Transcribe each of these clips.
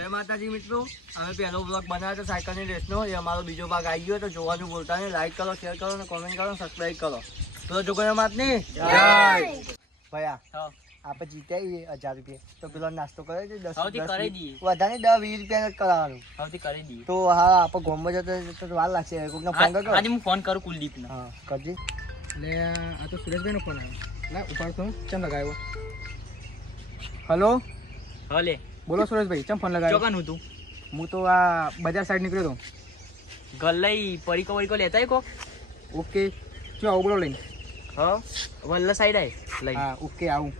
જય માતાજી મિત્રો. અમે પહેલો બ્લોગ બનાવ્યો હતો સાયકલની રેસનો. એ અમારો બીજો ભાગ આવી ગયો તો જોવાનું બોલતા નહીં. લાઈક કરો શેર કરો અને કોમેન્ટ કરો સબસ્ક્રાઈબ કરો. તો છોકરીઓ માતની ભયા આપણે જીત્યા હજાર રૂપિયા. તો પેલો નાસ્તો કરે છે દસ. વધારે દસ વીસ રૂપિયા કરાવવાનું. સૌથી કરી દઈએ. તો હા આપણે ગોમમાં જતો તો વાર લાગશે. કોકને ફોન આ- કરો. આજે હું ફોન કરું કુલદીપને. હા કરજી. એટલે આ તો સુરેશભાઈનો ફોન આવ્યો. ના ઉપાડતો. તો ચમ લગાવ્યો? હલો? હલે બોલો સુરેશભાઈ ચમ ફોન લગાવ્યો? ચોકાનું તું. હું તો આ બજાર સાઈડ નીકળ્યો તો. ગલ્લઈ પડીકો વડીકો લેતા કોક હતો ઓકે જો આવું બોલો લઈને. હ? વલ્લા સાઈડ આય લઈ. હા ઓકે આવું.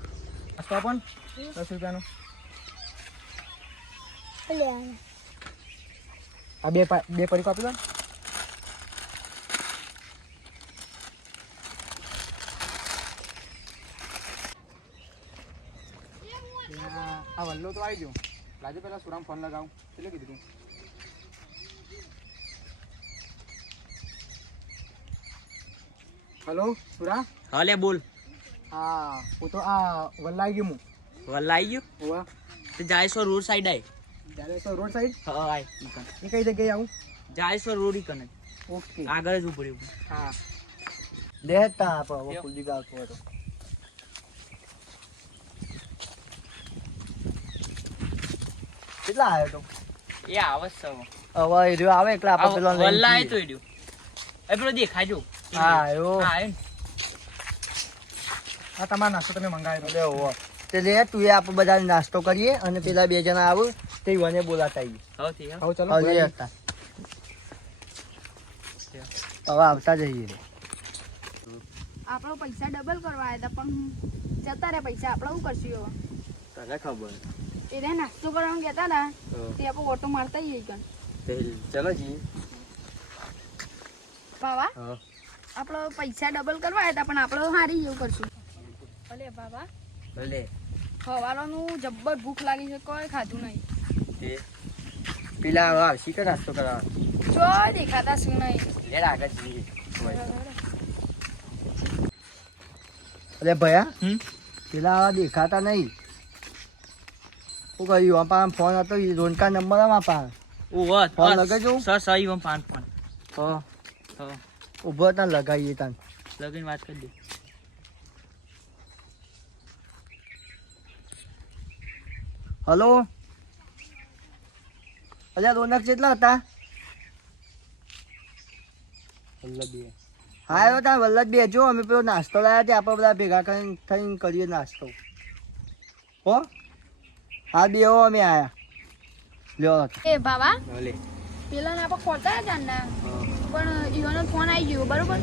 નાસ્તો પણ દસ રૂપિયાનો. આ બે બે પડીકો આપી દો આ- વલ્લો તો આવી ગયો. લાજે પેલા સુરામ ફોન લગાવું. એટલે કીધું તું. હલો સુરા? હલે બોલ. હા હું તો આ વલ્લાઈ ગયું હું. વલ્લા આવી ગયું? હોવા. તો જાયસો રોડ સાઈડ આય. જાયસો રોડ સાઈડ હા આય. એ કઈ જગ્યાએ આવું? જાયસો રોડ ઈ કને ઓકે. આગળ જ ઉભરી હા. દેતા જ તા આપણે હવે લ્યો. કુલદીપ આવતો હતો કેટલા આવ્યો તો? એ આવે છે હવે એ રહ્યો આવે એટલે આપણે પેલો વલ્લા આય તો રહ્યો. એ પેલો દેખાય જો. હા આવ્યો હા આયો આ તમારો નાસ્તો તમે મંગાવેલો લે હોવે. તે લે તું એ આપણે બધા નાસ્તો કરીએ અને પેલા બે જણા આવું તે વને બોલાતા આવીએ. હવે. ચલો હવે હવે આવતા જઈએ. રે. આપણો પૈસા ડબલ કરવા આવ્યા હતા પણ જતા રે પૈસા. આપણે શું કરશું હવે? તને ખબર. એને નાસ્તો કરવાનું કહેતા હતા તે આપણે ઓટો મારતા જઈએ કણ ચલો બાબા આપણો પૈસા ડબલ કરવા હતા પણ આપણે હારી એવું કરશું ભલે બાબા ભલે ખવાલોનું જબ્બર ભૂખ લાગી છે કોઈ ખાધું નહીં પેલા કે નાસ્તો જો દેખાતા શું નહીં લે આગળ જઈએ અરે ભયા પેલા આવા દેખાતા નહીં શું કહ્યું આપા ફોન હતો ઈ રોનકા નંબર આમ આપા ઓહો, ફોન આ લગાડજો. સ સ ઈવન પાંચ પાંચ હા હા ઊભો ત્યાં લગાવીએ તાન લગીને વાત કરી દે હલો અલ્યા રોનક કેટલા હતા હા આવ્યો તા વલ્લભ બે જો અમે પેલો નાસ્તો લાવ્યા તે આપણે બધા ભેગા કરીને થઈને કરીએ નાસ્તો હો હા બે અમે આયા. લ્યો. એ બાબા પેલા પેલાને આપણે ખોરતા હતા ને પણ ઈવાનો ફોન આવી ગયો બરોબર?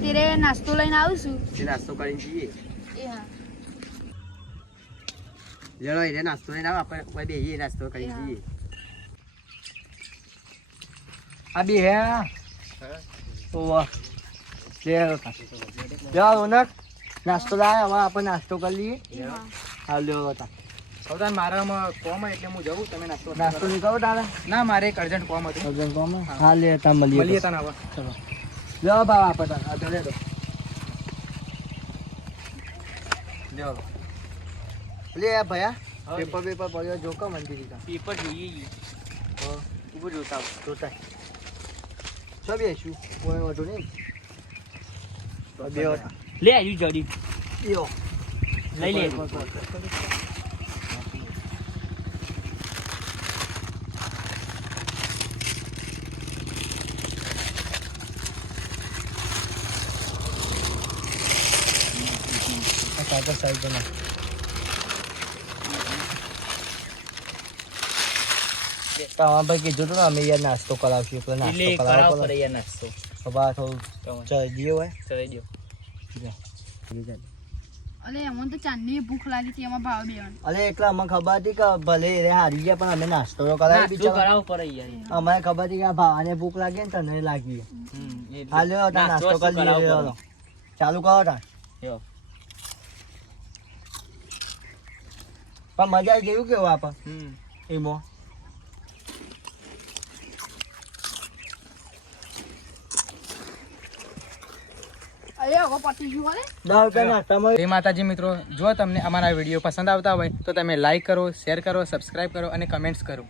તેરે નાસ્તો લઈને આવીશું. નાસ્તો કરીને જઈએ. એ હા. એને નાસ્તો લઈને આવો આપણે બે નાસ્તો કરીને હા. જઈએ. આ બે હે તો વાહ લે લ્યો નાસ્તો લાવ્યા હવે આપણે નાસ્તો કરી લઈએ. હા. હા લ્યો હતા સૌદાન મારામાં કોમ એટલે હું જવું તમે નાસ્તો નાસ્તો નહીં કરો તારે ના મારે એક અર્જન્ટ કોમ હતું. અર્જન્ટ કોમ હા? લે તા મળીએ મળીએ ચલો. લ્યો આપણે તાર આ ધરે દો લ્યો. લે આ ભયા પેપર પેપર પડ્યો જો કે મંદિર કા પેપર જોઈએ. ઈ. ઉભું જોતા જોતા છો બેસું કોઈ વધુ નહીં. તો બે. લે આવ્યું જડી. લ્યો. લઈ લે. કાગળ સાઈડ તમારા ભાઈ કીધું હતું ને અમે યાર નાસ્તો કરાવશું એટલે નાસ્તો એટલે પડે. પડે યાર નાસ્તો તો થોડું તમારે. ચરબી હોય ચડાઈ દ્યો. અલે એમાં તો ચાંદની ભૂખ લાગી હતી એમાં ભાવ એટલે અમને ખબર હતી કે ભલે હારી ગયા પણ અમે નાસ્તો તો કરાવી પડે યાર અમારે ખબર હતી કે આ ભાવાને ભૂખ લાગે ને તને લાગી હમ, એટલે. હા લ્યો તાર નાસ્તો કરી. ચાલુ કરો તાર પણ મજા આવી જેવું કેવું આપ હમ. એમાં. માતાજી મિત્રો જો તમને અમારા વીડિયો પસંદ આવતા હોય તો તમે લાઈક કરો શેર કરો સબસ્ક્રાઈબ કરો અને કમેન્ટ્સ કરો.